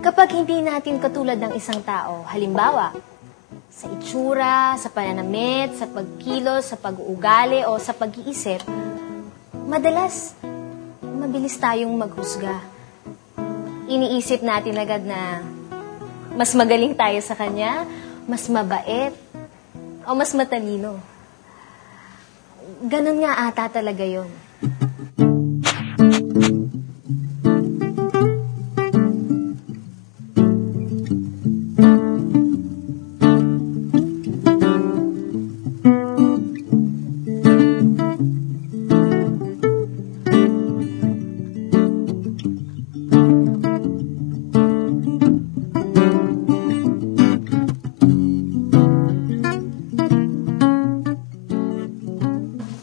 Kapag hindi natin katulad ng isang tao, halimbawa, sa itsura, sa pananamit, sa pagkilos, sa pag-uugali, o sa pag-iisip, madalas, mabilis tayong maghusga. Iniisip natin agad na mas magaling tayo sa kanya, mas mabait, o mas matalino. Ganun nga ata talaga yun.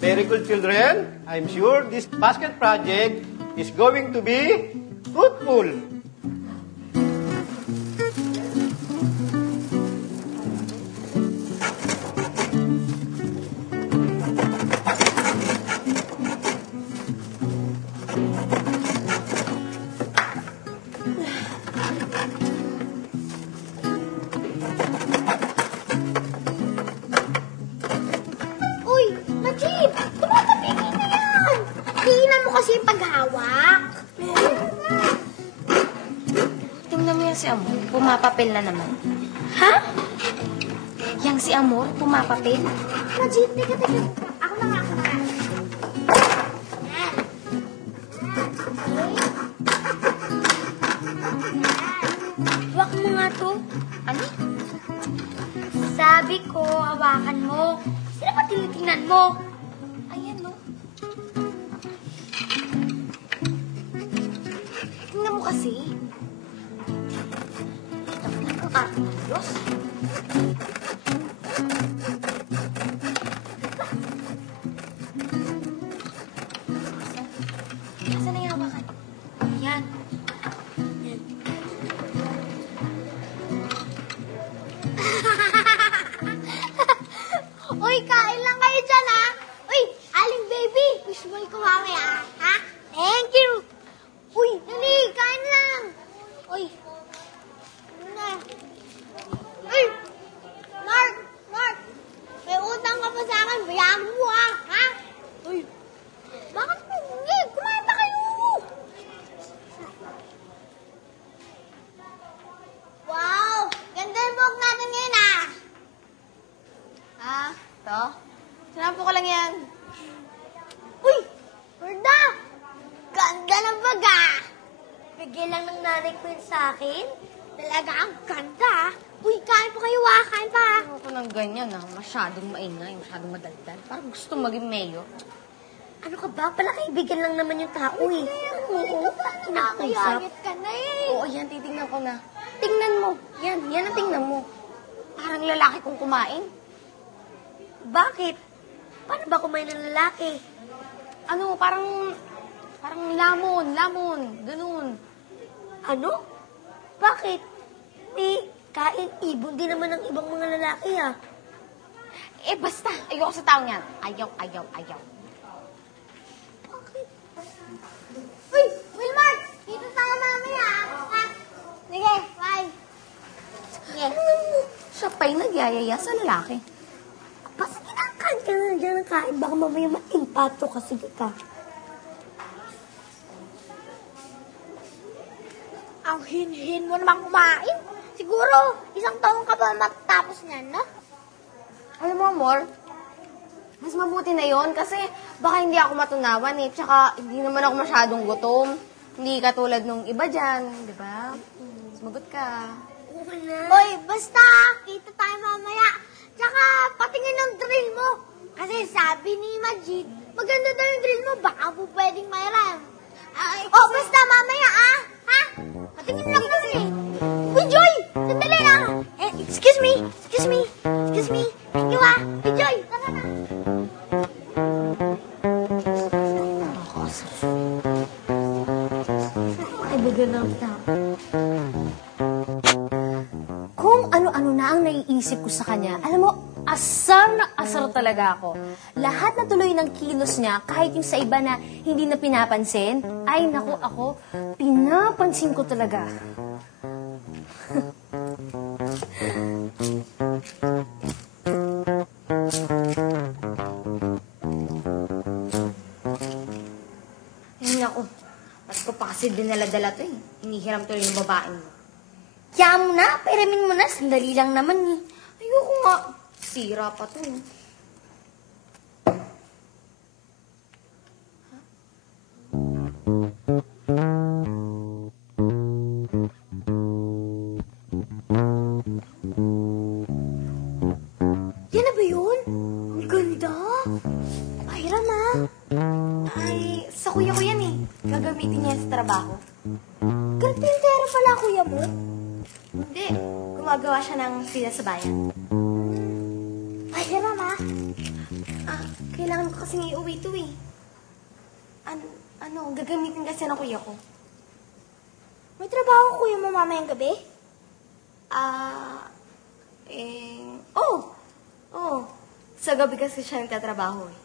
Very good, children. I'm sure this basket project is going to be fruitful. Najib! Tumatatingin na yan! Tingnan mo kasi yung paghawak. Tingnan mo yan si Amor. Pumapapel na naman. Ha? Yang si Amor, pumapapel. Najib, teka. Ako na nga. Huwag mo nga to. Ano? Sabi ko, hawakan mo. Sino ba tinitingnan mo? Ayan, no? Tingnan mo kasi. Ang arte ng Diyos. Nasaan na yung hawakan? Ayan. Uy, kain lang kayo dyan, ha? Uy, Aling Baby, visual ko mamaya, ha? Thank you. Uy, dali, kain lang. Uy. Ano na? Uy, Mark, may utang ka pa sa akin. Bayaran mo, ha? Uy, bakit mo? Hindi, kumain pa kayo. Wow, ganda yung buhok natin ngayon, ha? To? Sinapo ko lang yan. Uy! Berda! Ganda ng baga! Bigyan lang ng nanay ko yun sa akin. Talaga ang ganda. Uy, kain pa kayo, kain pa. Ako ng ganyan, masyadong maingay, masyadong madaldal. Parang gusto maging mayor. Ano ka ba? Pala kaibigan lang naman yung tao, eh. Oo, nakakayagit ka na, eh. Oo, yan, titingnan ko na. Tingnan mo. Yan ang tingnan mo. Parang lalaki kong kumain. Bakit? Paano ba kumain ng lalaki? Ano, parang lamon, ganun. Ano? Bakit? May kain ibon din naman ng ibang mga lalaki, ah. Eh, basta, ayoko sa taong yan. Ayaw. Bakit? Uy! Wilmark! Dito tayo mamaya, ha? Sige, bye. Sige. Siya pa'y nagyayaya sa lalaki. Basta kinakain ka na dyan ng kain. Baka mamaya ma-impato kasi kita. Ang hin-hin mo naman kumain. Siguro, isang taon ka ba matapos niyan, no? Alam mo, amor, mas mabuti na yon kasi baka hindi ako matunawan eh. Tsaka hindi naman ako masyadong gutom. Hindi katulad nung iba dyan, di ba? Sumagot ka. Uy, basta, kita tayo mamaya. Tsaka, patingin ng drill mo. Kasi sabi ni Majid, maganda daw yung drill mo, baka po pwedeng mayroon. Basta mamaya, ah. Ha? Patingin lang kasi. Uy, Joy! Sandali lang. Excuse me. Thank you, ah. Uy, Joy, tara na. Kaibigan ng tao. Kung ano-ano na ang naiisip ko sa kanya, alam mo, asar na asar talaga ako. Lahat na tuloy ng kilos niya, kahit yung sa iba na hindi na pinapansin, ay naku ako, pinapansin ko talaga. Ay, naku. Ba't ko pa kasi dinala-dala to eh. Hinihiram tuloy yung babae mo. Kaya mo na, peramin mo na. Sandali lang naman eh. Ayoko nga. Sira pa to eh. Yan na ba yun? Ang ganda. Pahiram, ah. Ay, sa kuya ko yan eh. Gagamitin niya yan sa trabaho. Karpintero pala, kuya mo. Hindi. Gumagawa siya ng sila sa bayan. Pahiram, ah. Kailangan ko kasing iuwi to eh. Gagamitin kasi ng kuya ko. May trabaho kuya mo mamayang gabi? Oo. Sa gabi kasi siya nagtatrabaho eh.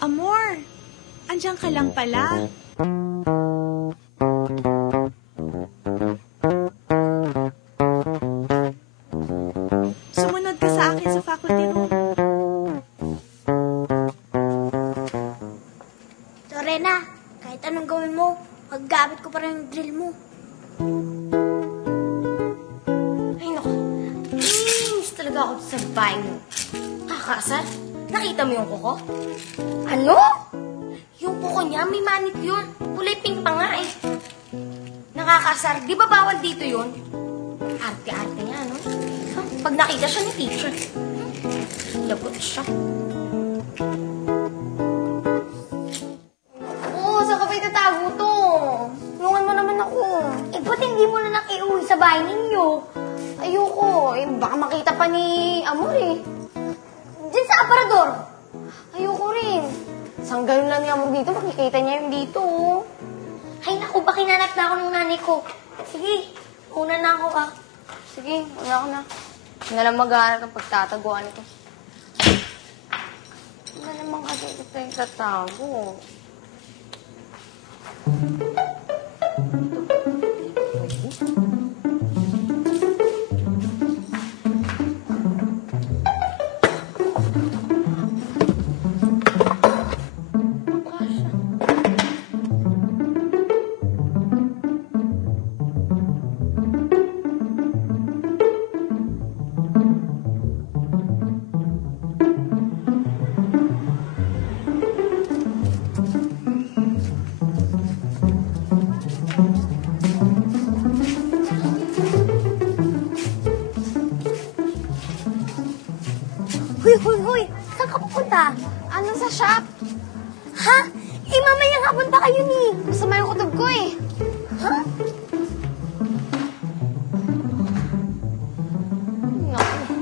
Amor, andyan ka lang pala. Sumunod ka sa akin sa faculty room. Lorena, kahit anong gawin mo, maggamit ko pa rin yung drill mo. Ay, naku. Naiinis talaga ako sa bahay mo. Kakasar? Nakita mo yung kuko? Ano? Yung kuko niya may manicure. Kulay pink pa nga eh. Nakakasar. Di ba bawal dito yun? Arte-arte niya, no? Pag nakita siya ni teacher. Lagot siya. Oo, saan ka ba itatago to? Tulungan mo naman ako. Ba't hindi mo na nakiuwi sa bahay ninyo? Ayoko. Baka makita pa ni Amor eh. Diyan sa aparador. Ayoko rin. Isang ganun lang ni Amor dito, makikita niya yung dito. Ay naku, baka hinanap na ako ng nanay ko. Sige, una na ako ah. Sige, wala ko na. Hindi na lang maghanap ng pagtataguan ito. Hindi na naman kasi ito yung tatago. Huy! Saan ka pupunta? Ano sa shop? Ha? Mamayang hapon pa kayo ni. Masama yung kutob ko eh. Ha? Naku.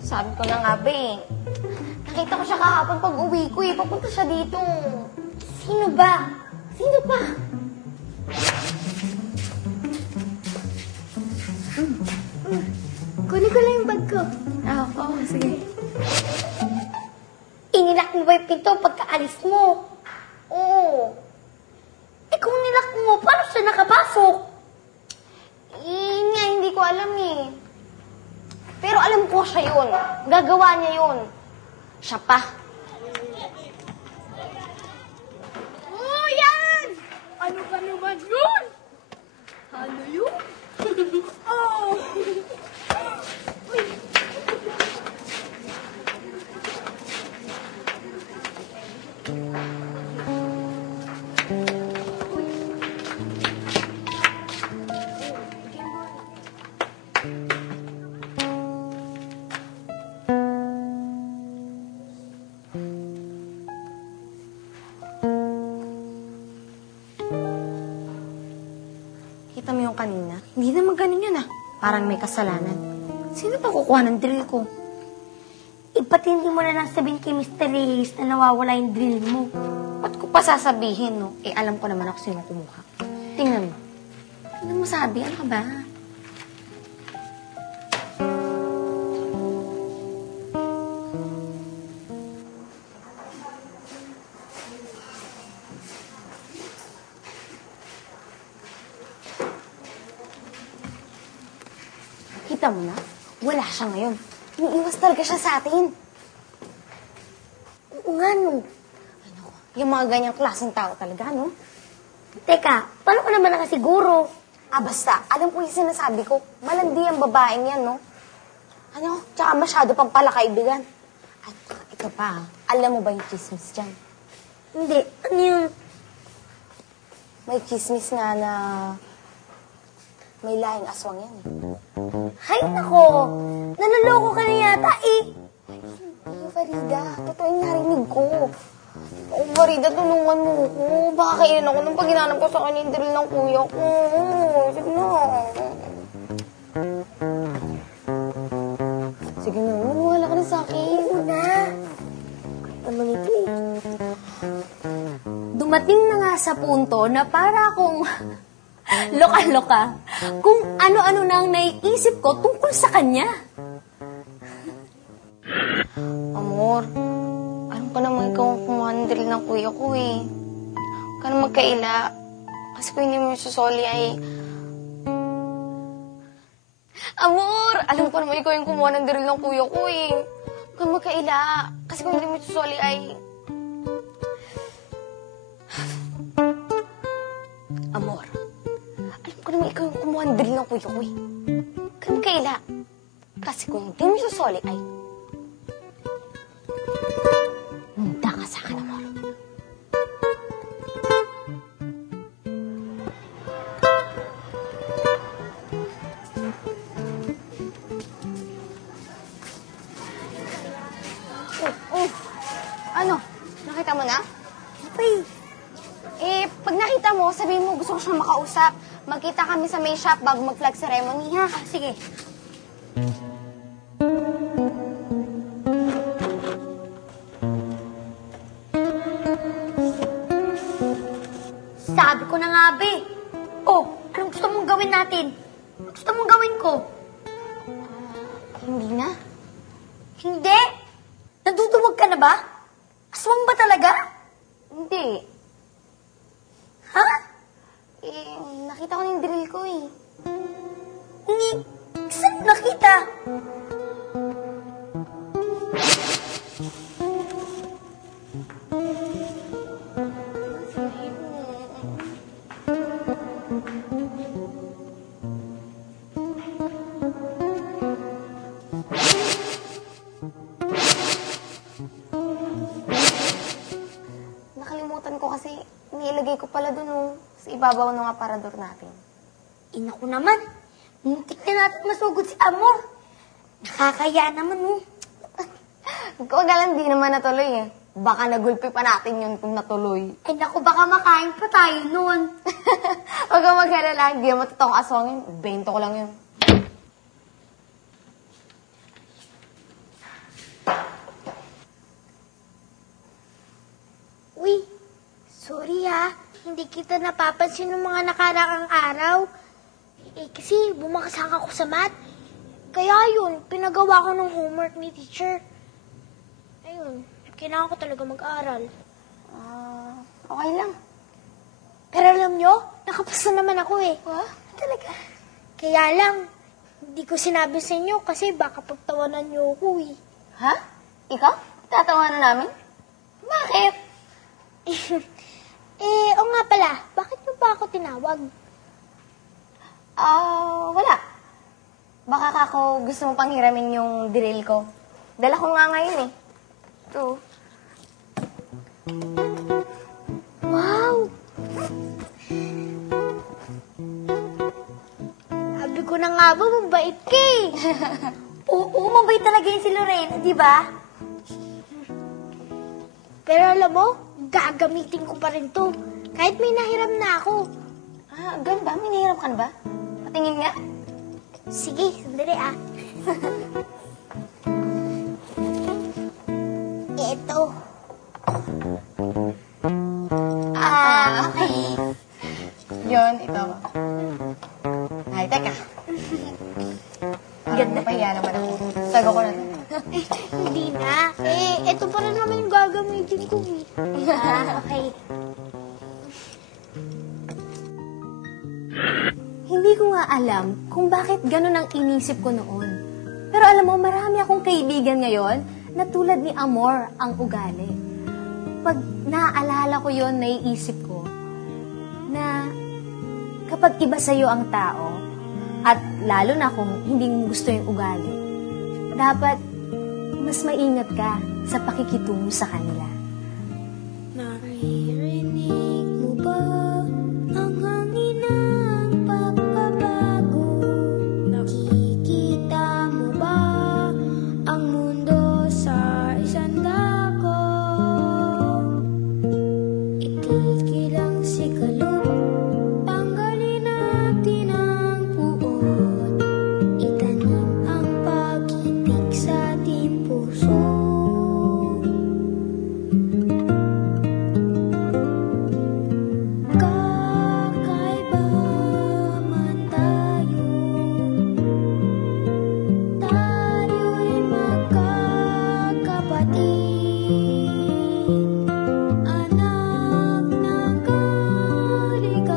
Sabi ko na nga ba eh. Nakita ko siya kahapon pag uwi ko eh. Papunta siya dito. Sino ba? Sino pa? Kunin ko lang yung bag ko. Oo, sige. Inilak mo ba yung pinto pagkaalis mo? Oo. Kung nilak mo, paano siya nakapasok? Hindi ko alam eh. Pero alam ko siya yun. Gagawa niya yun. Siya pa. Oh, yan! Ano ba naman yun? Ano yun? Oh! Hindi naman ganun yun, ah. Parang may kasalanan. Sino ba kukuha ng drill ko? Ipatindi mo na lang sabihin kay Mr. Reyes na nawawala yung drill mo. Ba't ko pa sasabihin, no? Eh, alam ko naman ako sino kumuha. Tingnan mo. Ano mo sabi? Ano ka ba? Kita mo na? Wala siya ngayon. Umiiwas talaga siya sa atin. Oo nga, no? Ano, yung mga ganyang klaseng tao talaga, no? Teka, paano ko naman nakasiguro? Ah, basta. Alam ko yung sinasabi ko. Malandi ang babaeng yan, no? Ano? Tsaka masyado pang pala kaibigan. At ito pa, alam mo ba yung chismis dyan? Hindi, ano yun? May chismis nga na may lahing aswang yan. Hay nako, naloloko ka na yata eh. Ay, Farida, totoo yung narinig ko. Oh, Farida, tulungan mo ko. Baka kailan ako nung pag hinanap ko sa kanya yung drill ng kuya ko. Sige na. Sige na, wala ka na sa akin. Oo na. Naman ito eh. Dumating na nga sa punto na para akong loka-loka kung ano-ano na ang naiisip ko tungkol sa kanya. Amor, alam ko naman ikaw ang kumuha ng drill ng kuya ko eh. Huwag ka na magkaila. Kasi kung hindi mo yung susoli ay... Amor, alam ko naman ikaw yung kumuha ng drill ng kuya ko eh. Huwag ka magkaila. Kasi kung hindi mo yung susoli ay... Amor, alam ko naman ikaw yung kumuha ng drill ng kuya ko eh. Huwag ka magkaila. Kasi kung hindi mo yung susoli ay... Hunda ka sa akin, amor. Ano? Nakita mo na? Ay, Pag nakita mo, sabihin mo gusto ko siyang makausap. Magkita kami sa main shop bago mag-flag ceremony, ha? sige. Sabi ko na nga, be. Oh, anong gusto mong gawin natin? Anong gusto mong gawin ko? Hindi na. Hindi. Naduduwag ka na ba? Aswang ba talaga? Hindi. Ha? Nakita ko na yung drill ko, eh. Hindi. Saan mo nakita? Nakalimutan ko kasi nilagay ko pala dun, oh, sa ibabaw ng aparador natin. Naku naman. Muntik na natin masugod si Amor. Nakakaya naman, oh. Huwag ka lang, di naman natuloy, eh. Baka nagulpi pa natin yun kung natuloy. Ay, naku, baka makain pa tayo noon. Huwag kang mag-alala, hindi naman totoong aswang yun. Bento ko lang yun. Uy, sorry ha. Hindi kita napapansin ng mga nakaraang araw. Kasi bumakasang ako sa math. Kaya yun, pinagawa ko ng homework ni teacher. Ayun, kailangan ko talaga mag-aral. Okay lang. Pero alam nyo, nakapasa naman ako eh. Talaga? Kaya lang, hindi ko sinabi sa inyo kasi baka pagtawanan nyo ako eh. Ha? Ikaw? Tatawanan namin? Bakit? O nga pala, bakit mo ba ako tinawag? Wala. Baka kako gusto mo pang hiramin yung drill ko. Dala ko nga ngayon eh. True. Wow! Sabi ko na nga ba, mabait ka eh. Oo, mabait talaga yun si Lorena, di ba? Pero alam mo, gagamitin ko pa rin to. Kahit may nahiram na ako. Ganun ba? May nahiram ka na ba? Patingin nga. Sige, sandali ah. Ito. Okay. Yun, ito. Ay, teka. Ganda. Pahiya naman ako. Tago ko na. Hindi na. Ito pa rin naman yung gagamitin ko eh. Okay. Hindi ko nga alam kung bakit ganun ang inisip ko noon. Pero alam mo, marami akong kaibigan ngayon na tulad ni Amor ang ugali. Pag naaalala ko yon, naiisip ko na kapag iba sa'yo ang tao, at lalo na kung hindi mo gusto yung ugali, dapat mas maingat ka sa pakikitungo sa kanila. Naririnig mo ba ang hangin ng pagbabago? Nakikita mo ba ang mundo sa isang dako? Itigil ang sigalot, tanggalin natin ang puot, itanim ang pag-ibig sa ating puso. Kakaiba man tayo, tayo'y magkakapatid, anak ng kalikasan,